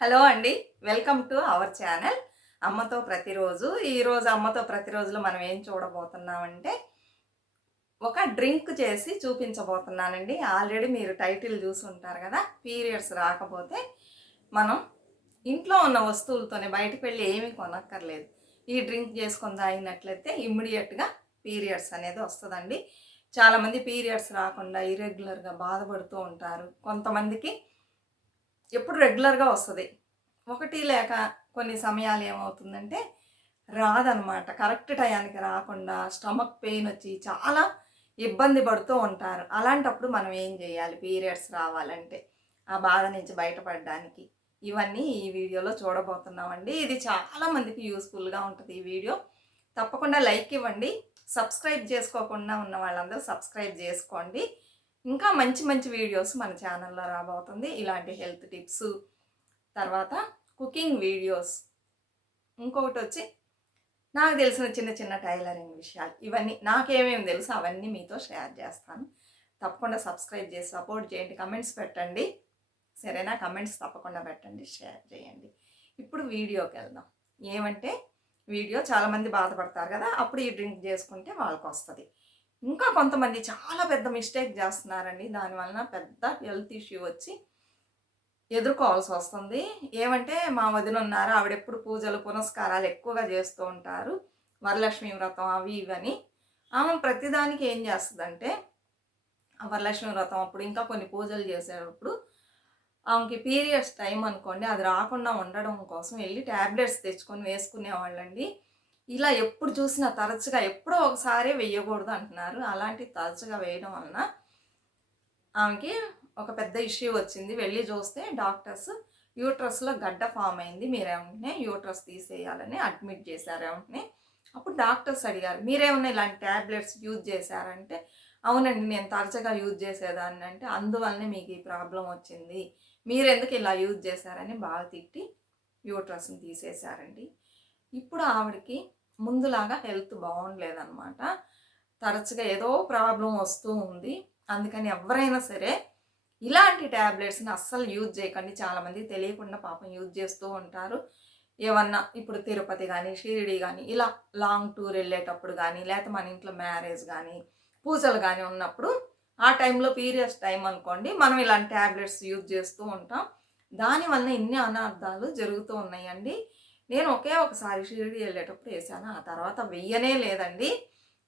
Hello అండి. Welcome to our channel అమ్మతో ప్రతిరోజు. ఈరోజు అమ్మతో ప్రతిరోజులో మనం ఏం చూడబోతున్నామంటే, ఒక డ్రింక్ చేసి చూపించబోతున్నానండి. ఆల్రెడీ మీరు టైటిల్ చూసుంటారు కదా! పీరియడ్స్ రాకపోతే మనం ఇంట్లో ఉన్న వస్తువులతోనే బయటకు వెళ్ళి ఏమీ కొనక్కర్లేదు. ఈ డ్రింక్ చేసుకొని తాగినట్లయితే ఇమ్మీడియేట్‌గా పీరియడ్స్ అనేది వస్తదండి. చాలామంది పీరియడ్స్ రాకుండా ఇర్రెగ్యులర్‌గా బాధపడుతూ ఉంటారు. కొంతమందికి ఎప్పుడు రెగ్యులర్‌గా వస్తది. ఒకటి లేక కొన్ని సమయాలు ఏమవుతుందంటే రాదనమాట. కరెక్ట్ టయానికి రాకుండా స్టమక్ పెయిన్ వచ్చి చాలా ఇబ్బంది పడుతూ ఉంటారు. అలాంటప్పుడు మనం ఏం చేయాలి పీరియడ్స్ రావాలంటే? ఆ బాధ నుంచి బయటపడడానికి. ఇవన్నీ ఈ వీడియోలో చూడబోతున్నామండి. ఇది చాలా మందికి యూజ్‌ఫుల్‌గా ఉంటది ఈ వీడియో. తప్పకుండా లైక్ ఇవ్వండి. సబ్స్క్రైబ్ చేసుకోకుండా ఉన్న వాళ్ళందరూ సబ్స్క్రైబ్ చేసుకోండి. ఇంకా మంచి మంచి వీడియోస్ మన ఛానల్‌లో రాబోతుంది. ఇలాంటి హెల్త్ టిప్స్, తర్వాత కుకింగ్ వీడియోస్, ఇంకొకటొచ్చి నాకు తెలిసిన చిన్న చిన్న టైలరింగ్ విషయాలు. ఇవన్నీ నాకేమేమి తెలుసో అవన్నీ మీతో షేర్ చేస్తాను. తప్పకుండా సబ్స్క్రైబ్ చేసి సపోర్ట్ చేయండి. కమెంట్స్ పెట్టండి. సరేనా? కమెంట్స్ తప్పకుండా పెట్టండి. షేర్ చేయండి. ఇప్పుడు వీడియోకెళ్దాం. ఏమంటే వీడియో చాలామంది బాధపడతారు కదా! అప్పుడు ఈ డ్రింక్ చేసుకుంటే వాళ్ళకొస్తది. ఇంకా కొంతమంది చాలా పెద్ద మిస్టేక్ చేస్తున్నారండి. దానివలన పెద్ద హెల్త్ ఇష్యూ వచ్చి ఎదుర్కోవాల్సొస్తుంది. ఏమంటే మా వదినున్నారు. ఆవిడెప్పుడు పూజలు, పునస్కారాలు ఎక్కువగా చేస్తూ ఉంటారు. వరలక్ష్మి వ్రతం అవి ఇవని. ఆమె ప్రతిదానికి ఏం చేస్తదంటే, ఆ వరలక్ష్మి వ్రతం అప్పుడు ఇంకా కొన్ని పూజలు చేసేటప్పుడు ఆమెకి పీరియడ్స్ టైమ్ అనుకోండి, అది రాకుండా ఉండడం కోసం ఎళ్లి టాబ్లెట్స్ తెచ్చుకొని వేసుకునేవాళ్ళండి. ఇలా ఎప్పుడు చూసినా తరచుగా ఎప్పుడో ఒకసారే వెయ్యకూడదు అంటున్నారు. అలాంటివి తరచుగా వేయడం వలన ఆమెకి ఒక పెద్ద ఇష్యూ వచ్చింది. వెళ్లి చూస్తే డాక్టర్స్ యూట్రస్‌లో గడ్డ ఫార్మ్ అయింది. మీరు వెంటనే యూట్రస్ తీసేయాలని అడ్మిట్ చేశారు వెంటనే. అప్పుడు డాక్టర్స్ అడిగారు, "మీరేమన్నా ఇలాంటి టాబ్లెట్స్ యూజ్ చేశారంటే?" "అవునండి. నేను తరచుగా యూజ్ చేసేదాన్ని" అంటే, "అందువల్లనే మీకు ఈ ప్రాబ్లమ్ వచ్చింది. మీరెందుకు ఇలా యూజ్ చేశారని" బాగా తిట్టి యూట్రస్‌ని తీసేశారండి. ఇప్పుడు ఆవిడకి ముందులాగా హెల్త్ బాగుండలేదనమాట. తరచుగా ఏదో ప్రాబ్లమ్ వస్తూ ఉంది. అందుకని ఎవ్వరైనా సరే ఇలాంటి టాబ్లెట్స్‌ని అస్సలు యూజ్ చేయకండి. చాలామందికి తెలియకుండా పాపం యూజ్ చేస్తూ ఉంటారు. ఏమన్నా ఇప్పుడు తిరుపతి గానీ, షిరిడీ గానీ ఇలా లాంగ్ టూర్ ఎళ్ళేటప్పుడు గానీ, లేతే మన ఇంట్లో మ్యారేజ్ గానీ, పూజలు గానీ ఉన్నప్పుడు ఆ టైంలో పీరియడ్స్ టైం అనుకోండి, మనం ఇలాంటి టాబ్లెట్స్ యూజ్ చేస్తూ ఉంటాం. దానివలన ఇన్ని అనర్థాలు జరుగుతూ ఉన్నాయండి. నేను ఒకే ఒకసారి షిరిడీ ఎళ్ళేటప్పుడు ఏశాను. ఆ తర్వాత వెయ్యనే లేదండి.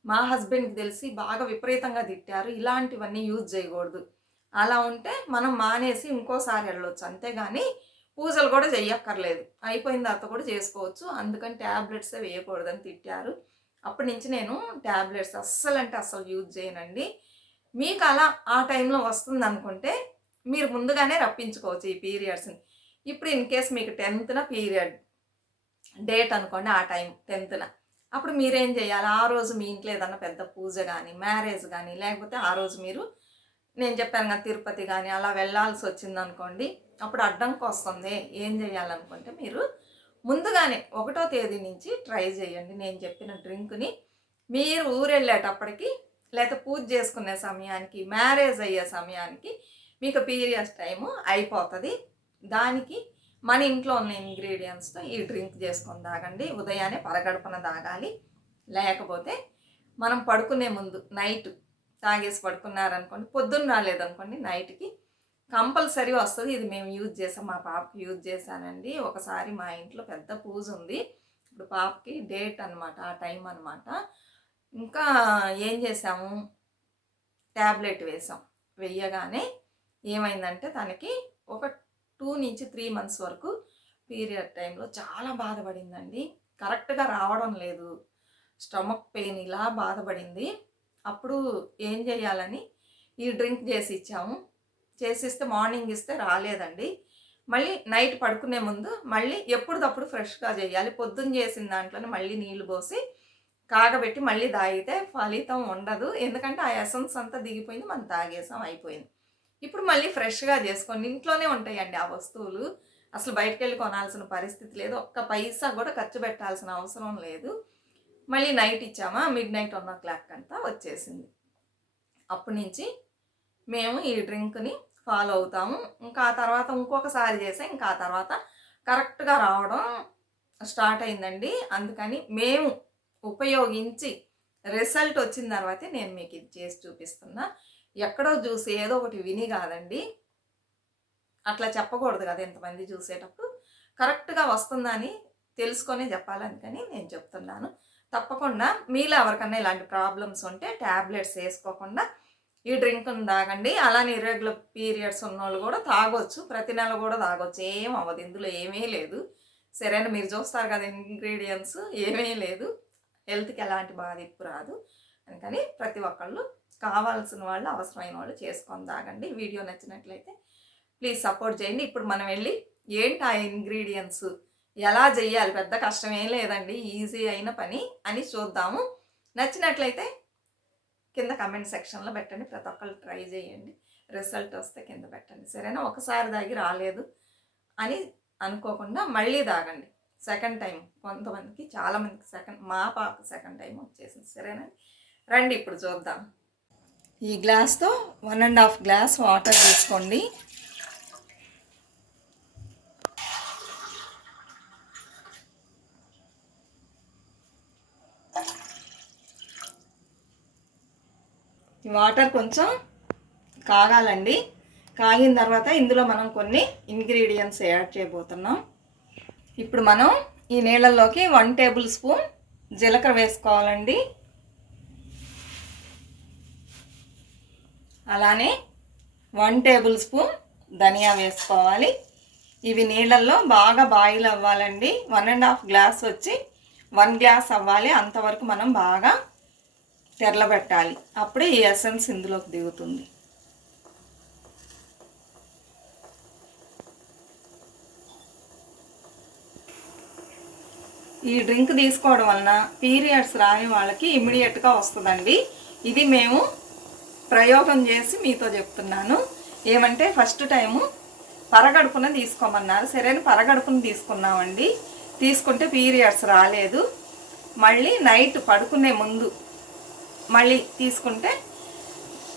మా హస్బెండ్‌కి తెలిసి బాగా విపరీతంగా తిట్టారు. ఇలాంటివన్నీ యూజ్ చేయకూడదు. అలా ఉంటే మనం మానేసి ఇంకోసారి ఎళ్ళొచ్చు. అంతేగాని పూజలు కూడా చెయ్యక్కర్లేదు. అయిపోయిన తర్వాత కూడా చేసుకోవచ్చు. అందుకని టాబ్లెట్సే వేయకూడదని తిట్టారు. అప్పటి నుంచి నేను టాబ్లెట్స్ అస్సలంటే అస్సలు యూజ్ చేయనండి. మీకు అలా ఆ టైంలో వస్తుందనుకుంటే మీరు ముందుగానే రప్పించుకోవచ్చు ఈ పీరియడ్స్‌ని. ఇప్పుడు ఇన్ కేస్ మీకు 10థ్‌న పీరియడ్ డేట్ అనుకోండి ఆ టైం 10థ్‌న. అప్పుడు మీరేం చేయాలి? ఆ రోజు మీ ఇంట్లో ఏదన్నా పెద్ద పూజ గాని, మ్యారేజ్ గాని, లేకపోతే ఆ రోజు మీరు నేను చెప్పాను కదా! తిరుపతి గాని అలా వెళ్ళాల్సొచ్చిందనుకోండి, అప్పుడు అడ్డంకొస్తుంది. ఏం చేయాలనుకుంటే మీరు ముందుగానే 1 తేదీ నుంచి ట్రై చేయండి. నేను చెప్పిన డ్రింక్‌ని మీరు ఊరెళ్ళేటప్పటికి లేతే పూజ చేసుకునే సమయానికి, మ్యారేజ్ అయ్యే సమయానికి మీకు పీరియడ్స్ టైము అయిపోతది. దానికి మన ఇంట్లో ఉన్న ఇంగ్రీడియెంట్స్‌తో ఈ డ్రింక్ చేసుకొని తాగండి. ఉదయాన్నే పరగడుపున తాగాలి. లేకపోతే మనం పడుకునే ముందు నైట్ తాగేసి పడుకున్నారనుకోండి, పొద్దున్న రాలేదనుకోండి నైట్‌కి కంపల్సరీ వస్తది. ఇది మేము యూజ్ చేసాం. మా పాపకి యూజ్ చేశానండి. ఒకసారి మా ఇంట్లో పెద్ద పూజుంది. ఇప్పుడు పాపకి డేట్ అనమాట. ఆ టైం అనమాట. ఇంకా ఏం చేసాము, టాబ్లెట్ వేసాం. వెయ్యగానే ఏమైందంటే తనకి ఒక 2-3 మంత్స్ వరకు పీరియడ్ టైంలో చాలా బాధపడిందండి. కరెక్ట్‌గా రావడం లేదు. స్టమక్ పెయిన్ ఇలా బాధపడింది. అప్పుడు ఏం చేయాలని ఈ డ్రింక్ చేసి ఇచ్చాము. చేసిస్తే మార్నింగ్ ఇస్తే రాలేదండి. మళ్ళీ నైట్ పడుకునే ముందు మళ్ళీ ఎప్పటిదప్పుడు ఫ్రెష్‌గా చేయాలి. పొద్దున్న చేసిన దాంట్లోనే మళ్ళీ నీళ్లు పోసి కాగబెట్టి మళ్ళీ తాగితే ఫలితం ఉండదు. ఎందుకంటే ఆ ఎసెన్స్ అంతా దిగిపోయింది. మనం తాగేసాం అయిపోయింది. ఇప్పుడు మళ్ళీ ఫ్రెష్‌గా చేసుకోండి. ఇంట్లోనే ఉంటాయండి ఆ వస్తువులు. అసలు బయటికెళ్ళి కొనాల్సిన పరిస్థితి లేదు. ఒక్క పైసా కూడా ఖర్చు పెట్టాల్సిన అవసరం లేదు. మళ్ళీ నైట్ ఇచ్చామా మిడ్‌నైట్ 1:00 కంతా వచ్చేసింది. అప్పటి నుంచి మేము ఈ డ్రింక్‌ని ఫాలో అవుతాము. ఇంకా ఆ తర్వాత ఇంకొకసారి చేస్తే ఇంకా ఆ తర్వాత కరెక్ట్‌గా రావడం స్టార్ట్ అయిందండి. అందుకని మేము ఉపయోగించి రిజల్ట్ వచ్చిన తర్వాతే నేను మీకు ఇది చేసి చూపిస్తున్నా. ఎక్కడో చూసి ఏదో ఒకటి విని కాదండి. అట్లా చెప్పకూడదు కదా ఎంతమంది చూసేటప్పుడు. కరెక్ట్‌గా వస్తుందని తెలుసుకొనే చెప్పాలి, అందుకని నేను చెప్తున్నాను. తప్పకుండా మీలో ఎవరికన్నా ఇలాంటి ప్రాబ్లమ్స్ ఉంటే టాబ్లెట్స్ వేసుకోకుండా ఈ డ్రింక్‌ని తాగండి. అలానే ఇర్రెగ్యులర్ పీరియడ్స్ ఉన్నోళ్ళు కూడా తాగొచ్చు. ప్రతి నెల కూడా తాగొచ్చు. ఏం అవ్వదు. ఇందులో ఏమీ లేదు. సరేనా, మీరు చూస్తారు కదా ఇంగ్రీడియెంట్స్, ఏమీ లేదు. హెల్త్‌కి ఎలాంటి బాధింపు రాదు. అందుకని ప్రతి ఒక్కళ్ళు కావాల్సిన వాళ్ళు, అవసరమైన వాళ్ళు చేసుకొని తాగండి. వీడియో నచ్చినట్లయితే ప్లీజ్ సపోర్ట్ చేయండి. ఇప్పుడు మనం వెళ్ళి ఏంటి ఆ ఇంగ్రీడియెంట్స్ ఎలా చెయ్యాలి, పెద్ద కష్టం ఏం లేదండి, ఈజీ అయిన పని అని చూద్దాము. నచ్చినట్లయితే కింద కమెంట్ సెక్షన్లో పెట్టండి. ప్రతి ఒక్కళ్ళు ట్రై చేయండి. రిజల్ట్ వస్తే కింద పెట్టండి. సరేనా, ఒకసారి తాగి రాలేదు అని అనుకోకుండా మళ్ళీ తాగండి. సెకండ్ టైం కొంతమందికి, చాలామందికి మా పాప సెకండ్ టైం వచ్చేసింది. సరేనా, రండి ఇప్పుడు చూద్దాం. ఈ గ్లాస్తో 1.5 గ్లాస్ వాటర్ తీసుకోండి. ఈ వాటర్ కొంచెం కాగాలండి. కాగిన తర్వాత ఇందులో మనం కొన్ని ఇంగ్రీడియంట్స్ యాడ్ చేయబోతున్నాం. ఇప్పుడు మనం ఈ నీళ్ళల్లోకి 1 టేబుల్ స్పూన్ జీలకర్ర వేసుకోవాలండి. అలానే 1 టేబుల్ స్పూన్ ధనియా వేసుకోవాలి. ఇవి నీళ్ళల్లో బాగా బాయిల్ అవ్వాలండి. 1.5 గ్లాస్ వచ్చి 1 గ్లాస్ అవ్వాలి. అంతవరకు మనం బాగా తెరలబెట్టాలి. అప్పుడే ఈ ఎసెన్స్ ఇందులోకి దిగుతుంది. ఈ డ్రింక్ తీసుకోవడం వలన పీరియడ్స్ రాని వాళ్ళకి ఇమ్మీడియట్గా వస్తుందండి. ఇది మేము ప్రయోగం చేసి మీతో చెప్తున్నాను. ఏమంటే ఫస్ట్ టైము పరగడుపున తీసుకోమన్నారు. సరైన పరగడుపున తీసుకున్నామండి. తీసుకుంటే పీరియడ్స్ రాలేదు. మళ్ళీ నైట్ పడుకునే ముందు మళ్ళీ తీసుకుంటే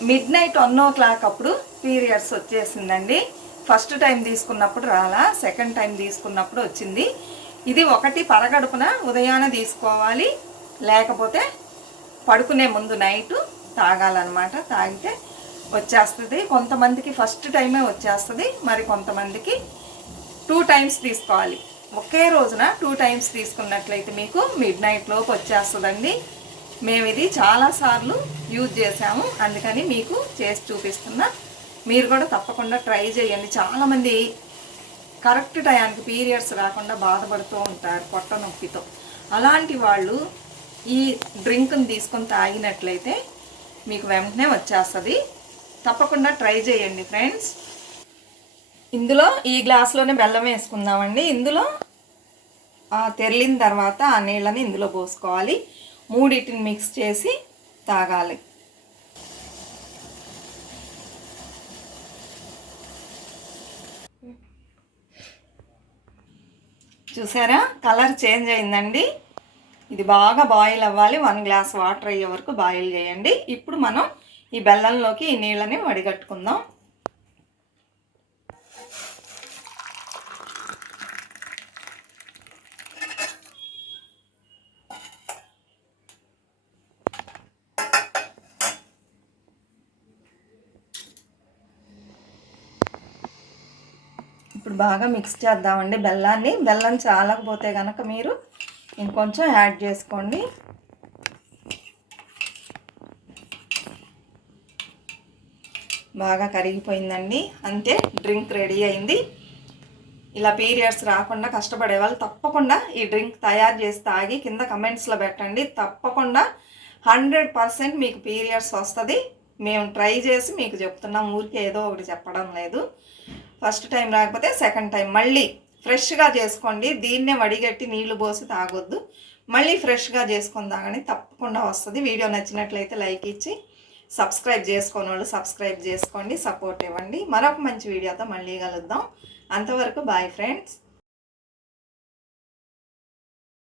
మిడ్నైట్ 1 అప్పుడు పీరియడ్స్ వచ్చేసిందండి. ఫస్ట్ టైం తీసుకున్నప్పుడు రాలా, సెకండ్ టైం తీసుకున్నప్పుడు వచ్చింది. ఇది ఒకటి పరగడుపున ఉదయాన్నే తీసుకోవాలి, లేకపోతే పడుకునే ముందు నైటు తాగాలన్నమాట. తాగితే వచ్చేస్తుంది. కొంతమందికి ఫస్ట్ టైమే వచ్చేస్తుంది, మరి కొంతమందికి 2 టైమ్స్ తీసుకోవాలి. ఒకే రోజున 2 టైమ్స్ తీసుకున్నట్లయితే మీకు మిడ్నైట్ లోపు వచ్చేస్తుందండి. మేము ఇది చాలాసార్లు యూజ్ చేసాము, అందుకని మీకు చేసి చూపిస్తున్నా. మీరు కూడా తప్పకుండా ట్రై చేయండి. చాలామంది కరెక్ట్ టయానికి పీరియడ్స్ రాకుండా బాధపడుతూ ఉంటారు పొట్ట నొప్పితో. అలాంటి వాళ్ళు ఈ డ్రింక్ని తీసుకొని తాగినట్లయితే మీకు వెంటనే వచ్చేస్తుంది. తప్పకుండా ట్రై చేయండి ఫ్రెండ్స్. ఇందులో ఈ గ్లాస్లోనే బెల్లం వేసుకుందామండి. ఇందులో తెరిలిన తర్వాత ఆ నీళ్ళని ఇందులో పోసుకోవాలి. మూడింటిని మిక్స్ చేసి తాగాలి. చూసారా, కలర్ చేంజ్ అయిందండి. ఇది బాగా బాయిల్ అవ్వాలి. 1 గ్లాస్ వాటర్ అయ్యే వరకు బాయిల్ చేయండి. ఇప్పుడు మనం ఈ బెల్లంలోకి ఈ నీళ్ళని వడిగట్టుకుందాం. ఇప్పుడు బాగా మిక్స్ చేద్దామండి బెల్లాన్ని. బెల్లం చాలకపోతే కనుక మీరు ఇంకొంచెం యాడ్ చేసుకోండి. బాగా కరిగిపోయిందండి. అంతే, డ్రింక్ రెడీ అయింది. ఇలా పీరియడ్స్ రాకుండా కష్టపడే వాళ్ళు తప్పకుండా ఈ డ్రింక్ తయారు చేసి తాగి కింద కమెంట్స్లో పెట్టండి. తప్పకుండా 100% మీకు పీరియడ్స్ వస్తుంది. మేము ట్రై చేసి మీకు చెప్తున్నాం, ఊరికే ఏదో ఒకటి చెప్పడం లేదు. ఫస్ట్ టైం రాకపోతే సెకండ్ టైం మళ్ళీ ఫ్రెష్గా చేసుకోండి. దీన్నే వడిగట్టి నీళ్లు పోసి తాగొద్దు. మళ్ళీ ఫ్రెష్గా చేసుకొని తాగండి, తప్పకుండా వస్తుంది. వీడియో నచ్చినట్లయితే లైక్ ఇచ్చి, సబ్స్క్రైబ్ చేసుకోని వాళ్ళు సబ్స్క్రైబ్ చేసుకోండి, సపోర్ట్ ఇవ్వండి. మరొక మంచి వీడియోతో మళ్ళీ కలుద్దాం. అంతవరకు బాయ్ ఫ్రెండ్స్.